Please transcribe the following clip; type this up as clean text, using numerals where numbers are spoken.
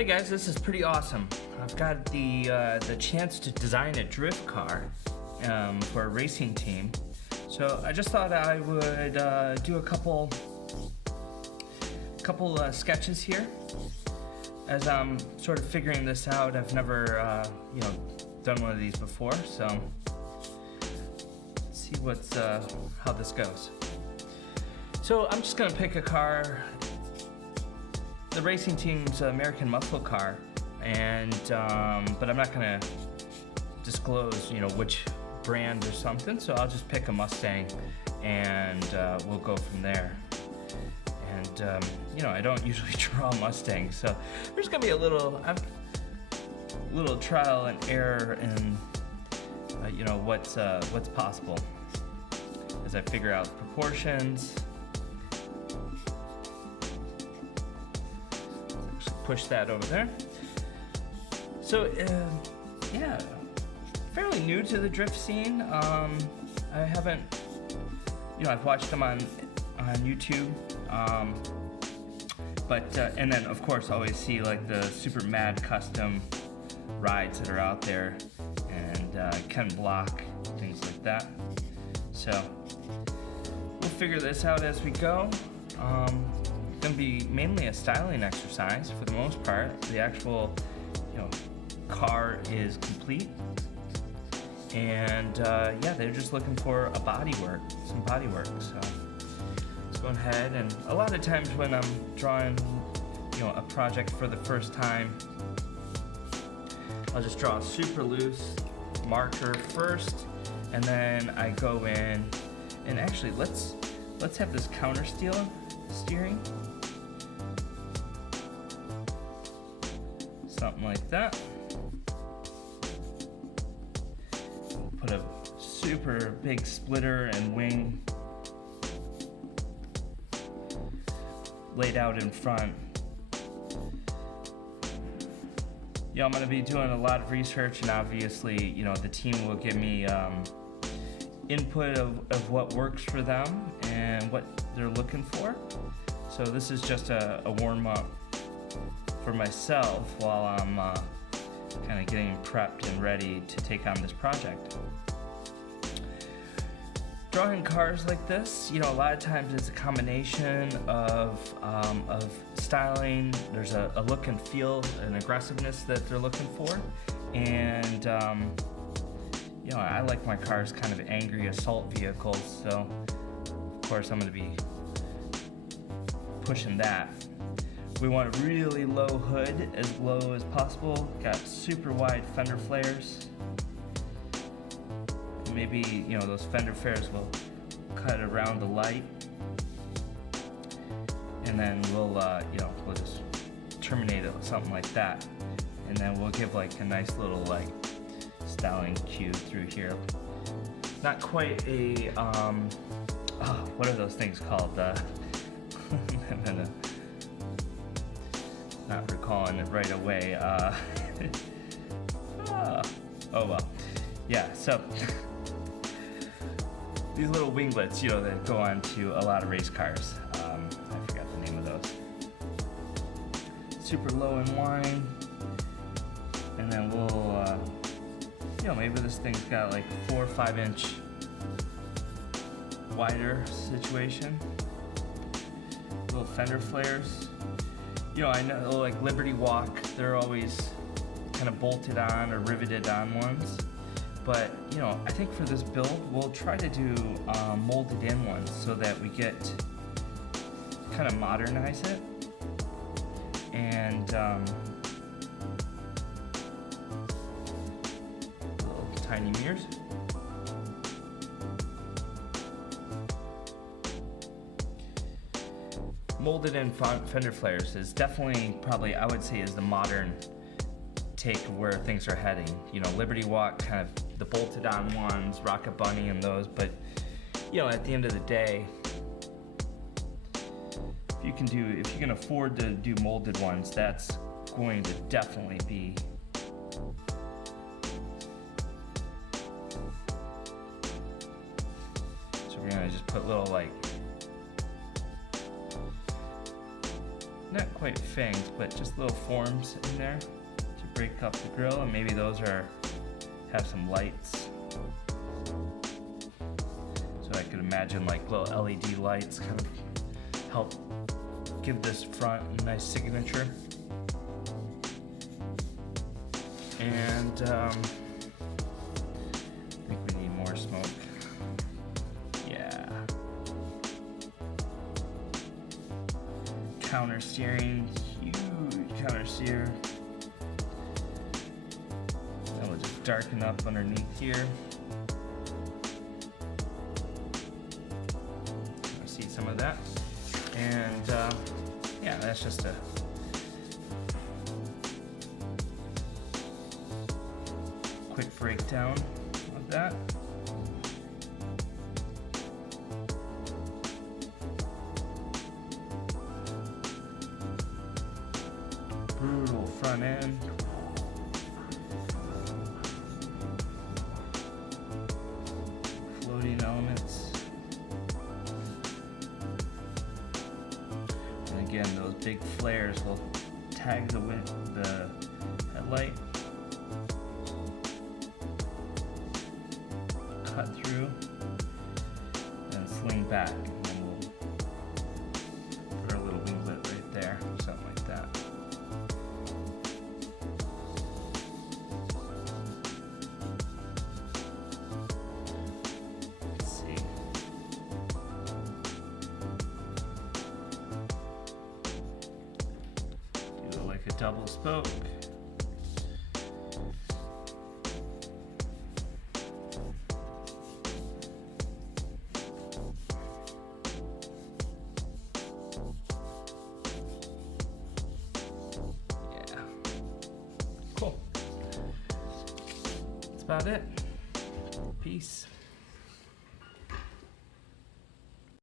Hey guys, this is pretty awesome. I've got the chance to design a drift car for a racing team. So I just thought I would do a couple sketches here as I'm sort of figuring this out. I've never done one of these before, so let's see how this goes. So I'm just gonna pick a car, the racing team's American muscle car, and but I'm not gonna disclose which brand or something, so I'll just pick a Mustang and we'll go from there. And I don't usually draw Mustangs, so there's gonna be a little trial and error in what's possible as I figure out proportions. Push that over there. So yeah, fairly new to the drift scene. I haven't, I've watched them on YouTube, but and then of course always see like the super mad custom rides that are out there, and Ken Block, things like that. So we'll figure this out as we go. Going to be mainly a styling exercise for the most part. The actual car is complete, and yeah, they're just looking for some body work. So let's go ahead, and a lot of times when I'm drawing a project for the first time, I'll just draw a super loose marker first, and then I go in and actually let's have this counter steering. Something like that. Put a super big splitter and wing laid out in front. I'm going to be doing a lot of research, and obviously, the team will give me input of what works for them and what they're looking for. So this is just a warm-up for myself while I'm kind of getting prepped and ready to take on this project. Drawing cars like this, a lot of times it's a combination of styling. There's a look and feel and aggressiveness that they're looking for, and I like my cars kind of angry assault vehicles, so of course I'm going to be pushing that. We want a really low hood, as low as possible. Got super wide fender flares. Maybe, those fender flares will cut around the light. And then we'll just terminate it with something like that. And then we'll give like a nice little styling cue through here. Not quite a, what are those things called? I'm gonna not recalling it right away. Oh well. Yeah, so these little winglets, that go onto a lot of race cars. I forgot the name of those. Super low in line. And then we'll, maybe this thing's got like 4 or 5 inch wider situation. Little fender flares. I know like Liberty Walk, they're always kind of bolted on or riveted on ones. But, I think for this build, we'll try to do molded in ones so that we get, kind of modernize it. And little tiny mirrors. Molded in fender flares is definitely, probably, I would say, is the modern take of where things are heading. Liberty Walk, kind of the bolted on ones, Rocket Bunny and those, but at the end of the day, if you can afford to do molded ones, that's going to definitely be so we're gonna just put little not quite fangs, but just little forms in there to break up the grill, and maybe those have some lights. So I could imagine like little LED lights kind of help give this front a nice signature. And I think we need more smoke. Yeah. Counter steering, huge counter steer. And we'll just darken up underneath here. I see some of that. And yeah, that's just a quick breakdown of that. Brutal front end. Floating elements. And again, those big flares will tag the headlight. Cut through and sling back, and then we'll put our little winglet right there, something like that. Let's see. Do like a double spoke. Cool. That's about it. Peace.